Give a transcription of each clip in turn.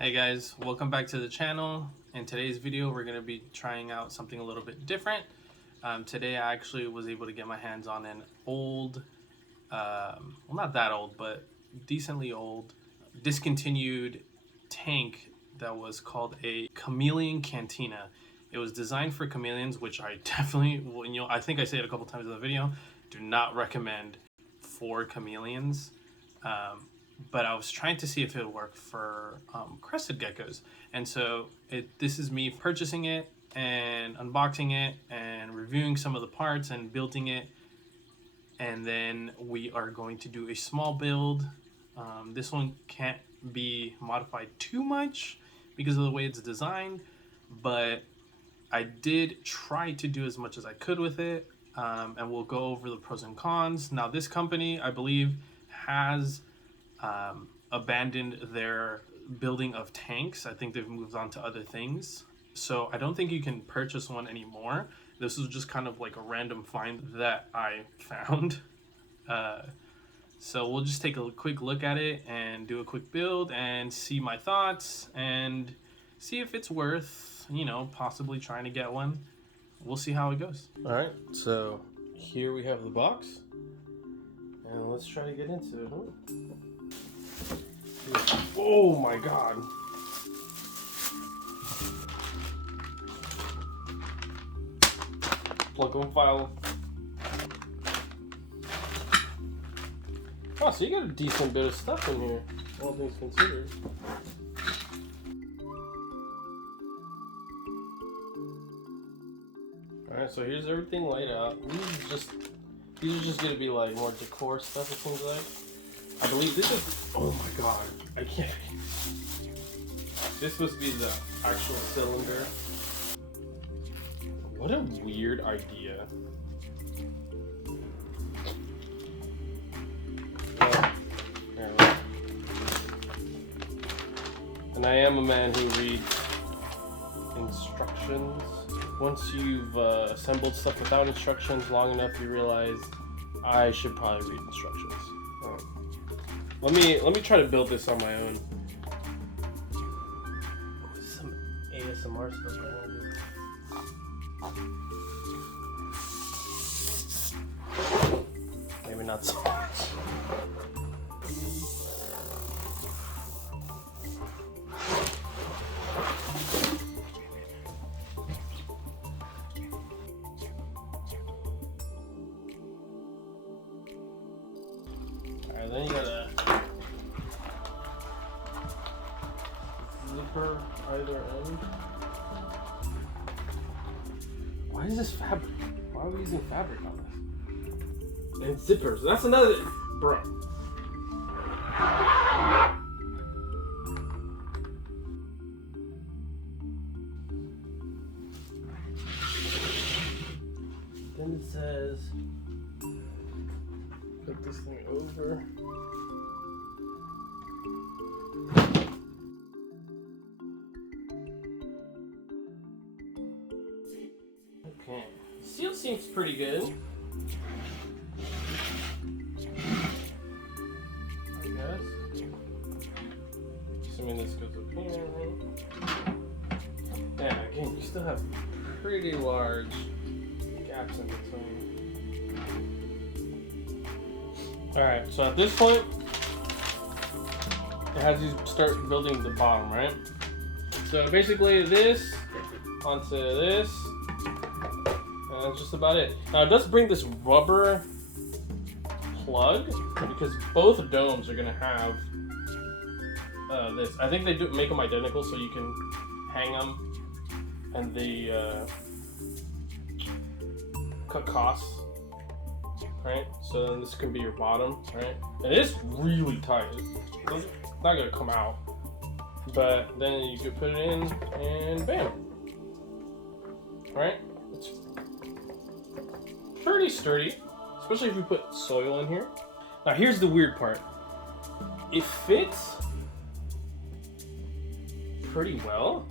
Hey guys, welcome back to the channel. In today's video, we're going to be trying out something a little bit different. Today I actually was able to get my hands on an old, well not that old, but decently old, discontinued tank that was called a chameleon cantina. It was designed for chameleons, which I definitely, I think I say it a couple times in the video, do not recommend for chameleons. But I was trying to see if it would work for crested geckos. And so this is me purchasing it and unboxing it and reviewing some of the parts and building it. And then we are going to do a small build. This one can't be modified too much because of the way it's designed, but I did try to do as much as I could with it. And we'll go over the pros and cons. Now this company, I believe, has abandoned their building of tanks. I think they've moved on to other things. So I don't think you can purchase one anymore. This was just kind of like a random find that I found. So we'll just take a quick look at it and do a quick build and see my thoughts and see if it's worth, possibly trying to get one. We'll see how it goes. All right, so here we have the box. And let's try to get into it. Oh my god. Plug and file. Oh, so you got a decent bit of stuff in here, all things considered. Alright, so here's everything laid out. These are just gonna be like more decor stuff, it seems like. I believe this is, oh my god, I can't. This must be the actual cylinder. What a weird idea. Well, yeah, and I am a man who reads instructions. Once you've assembled stuff without instructions long enough, you realize I should probably read instructions. Let me try to build this on my own. Some ASMR stuff I want to do. Maybe not so much. Alright, then you gotta zipper either end. Why is this fabric? Why are we using fabric on this? And zippers. That's another. Bro. Then it says, put this thing over. Okay, seal seems pretty good. I guess. Assuming this goes up here, right? Yeah, again, you still have pretty large gaps in between. Alright, so at this point, it has you start building the bottom, right? So basically this onto this. And that's just about it. Now it does bring this rubber plug because both domes are gonna have this. I think they do make them identical so you can hang them, and the cut costs, right? So then this can be your bottom, right? And it's really tight. It's not gonna come out, but then you could put it in and bam, right? It's pretty sturdy, especially if you put soil in here. Now here's the weird part. It fits pretty well,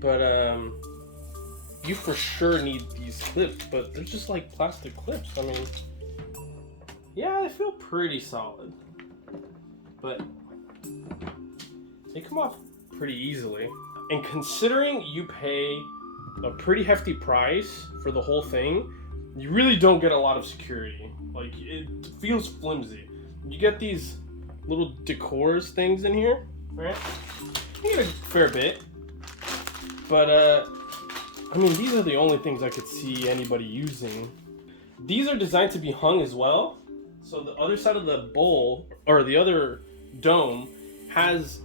but you for sure need these clips, but they're just like plastic clips. I mean, yeah, they feel pretty solid, but they come off pretty easily. And considering you pay a pretty hefty price for the whole thing, you really don't get a lot of security. Like, it feels flimsy. You get these little decors things in here, right? You get a fair bit. But, I mean, these are the only things I could see anybody using. These are designed to be hung as well. So the other side of the bowl, or the other dome, has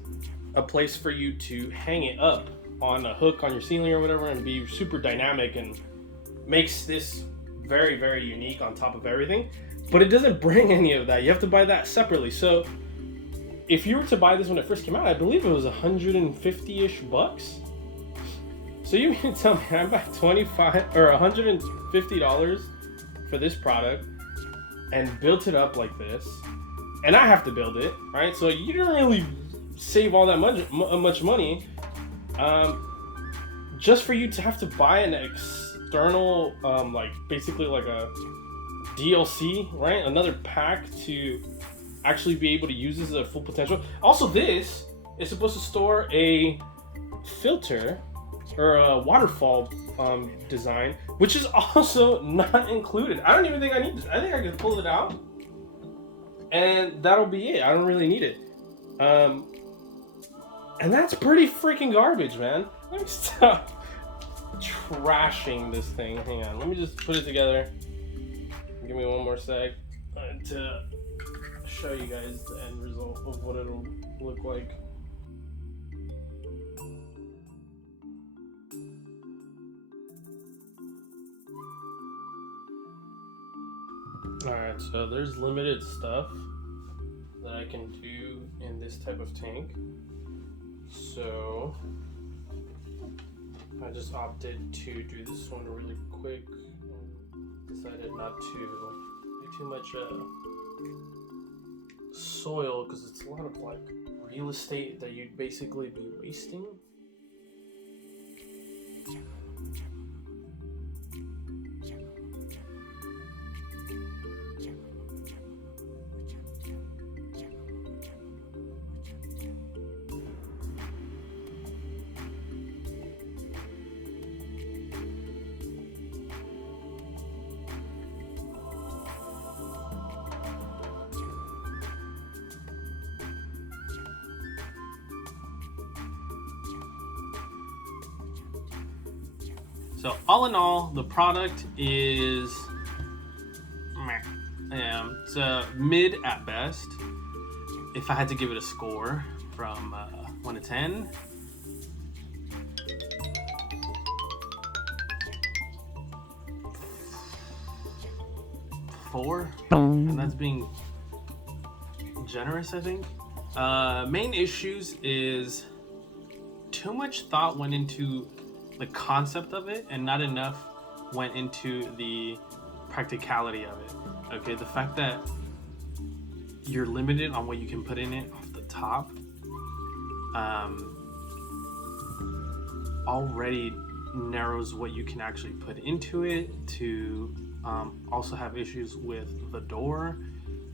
a place for you to hang it up on a hook on your ceiling or whatever and be super dynamic, and makes this very, very unique on top of everything. But it doesn't bring any of that. You have to buy that separately. So if you were to buy this when it first came out, I believe it was 150-ish bucks. So you mean to tell me I buy $25 or $150 for this product and built it up like this, and I have to build it, right? So you didn't really save all that much money, just for you to have to buy an external, like basically like a DLC, right? Another pack to actually be able to use this at a full potential. Also, this is supposed to store a filter or a waterfall design, which is also not included. I don't even think I need this. I think I can pull it out and that'll be it. I don't really need it. And that's pretty freaking garbage, man. Let me stop trashing this thing. Hang on, let me just put it together. Give me one more sec to show you guys the end result of what it'll look like. Alright, so there's limited stuff that I can do in this type of tank. So I just opted to do this one really quick and decided not to do too much soil, because it's a lot of like real estate that you'd basically be wasting. So all in all, the product is it's mid at best. If I had to give it a score from 1 to 10, four, and that's being generous, I think. Main issues is too much thought went into the concept of it and not enough went into the practicality of it. Okay, the fact that you're limited on what you can put in it off the top already narrows what you can actually put into it, to also have issues with the door,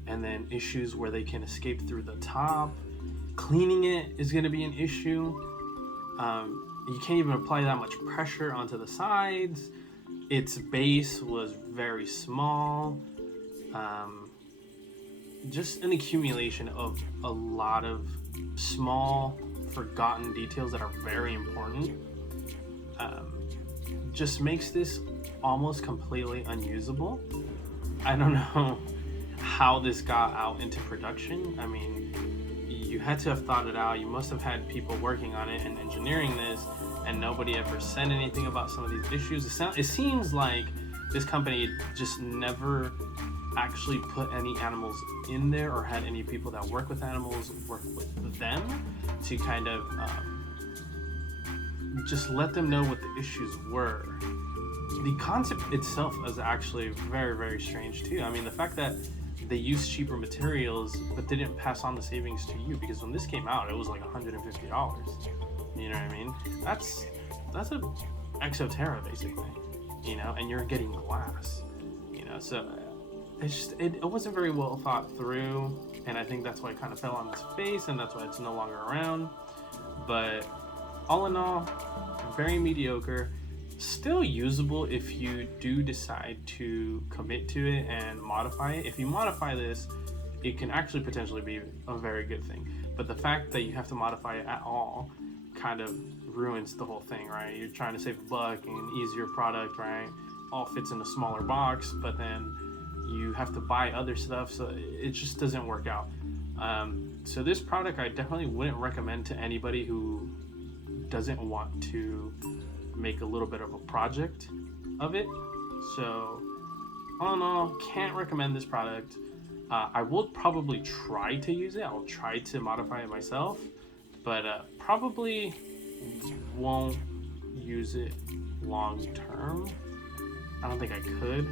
and then issues where they can escape through the top. Cleaning it is going to be an issue. You can't even apply that much pressure onto the sides. Its base was very small. Just an accumulation of a lot of small, forgotten details that are very important. Just makes this almost completely unusable. I don't know how this got out into production. I mean, you had to have thought it out. You must have had people working on it and engineering this, and nobody ever said anything about some of these issues. It seems like this company just never actually put any animals in there, or had any people that work with animals work with them to kind of just let them know what the issues were. The concept itself is actually very, very strange too. I mean, the fact that they used cheaper materials but they didn't pass on the savings to you, because when this came out it was like $150. You know what I mean? That's a Exoterra basically, you know, and you're getting glass, you know. So it's just it wasn't very well thought through, and I think that's why it kind of fell on its face, and that's why it's no longer around. but all in all, very mediocre. Still usable if you do decide to commit to it and modify it. If you modify this, it can actually potentially be a very good thing. But the fact that you have to modify it at all kind of ruins the whole thing, right? You're trying to save a buck and easier product, right? All fits in a smaller box, but then you have to buy other stuff, so it just doesn't work out. So this product I definitely wouldn't recommend to anybody who doesn't want to make a little bit of a project of it. So all in all, can't recommend this product. I will probably try to use it. I'll try to modify it myself, but probably won't use it long term. I don't think I could,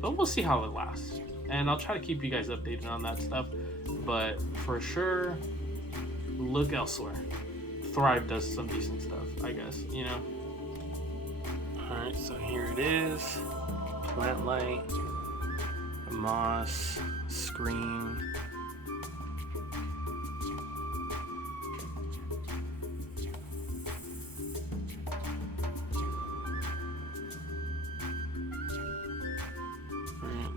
but we'll see how it lasts, and I'll try to keep you guys updated on that stuff. But for sure, look elsewhere. Thrive does some decent stuff, I guess, you know. Alright, so here it is. Plant light, moss, screen. Alright,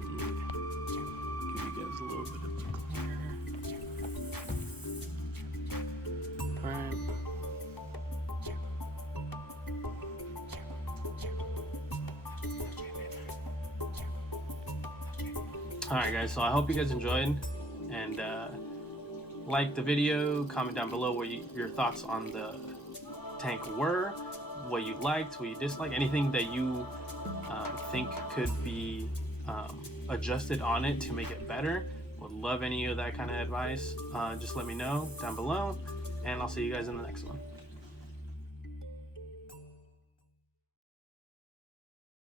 give you guys a little bit of a clear. Alright. Alright guys, so I hope you guys enjoyed, and like the video, comment down below what your thoughts on the tank were, what you liked, what you disliked, anything that you think could be adjusted on it to make it better. Would love any of that kind of advice. Just let me know down below, and I'll see you guys in the next one.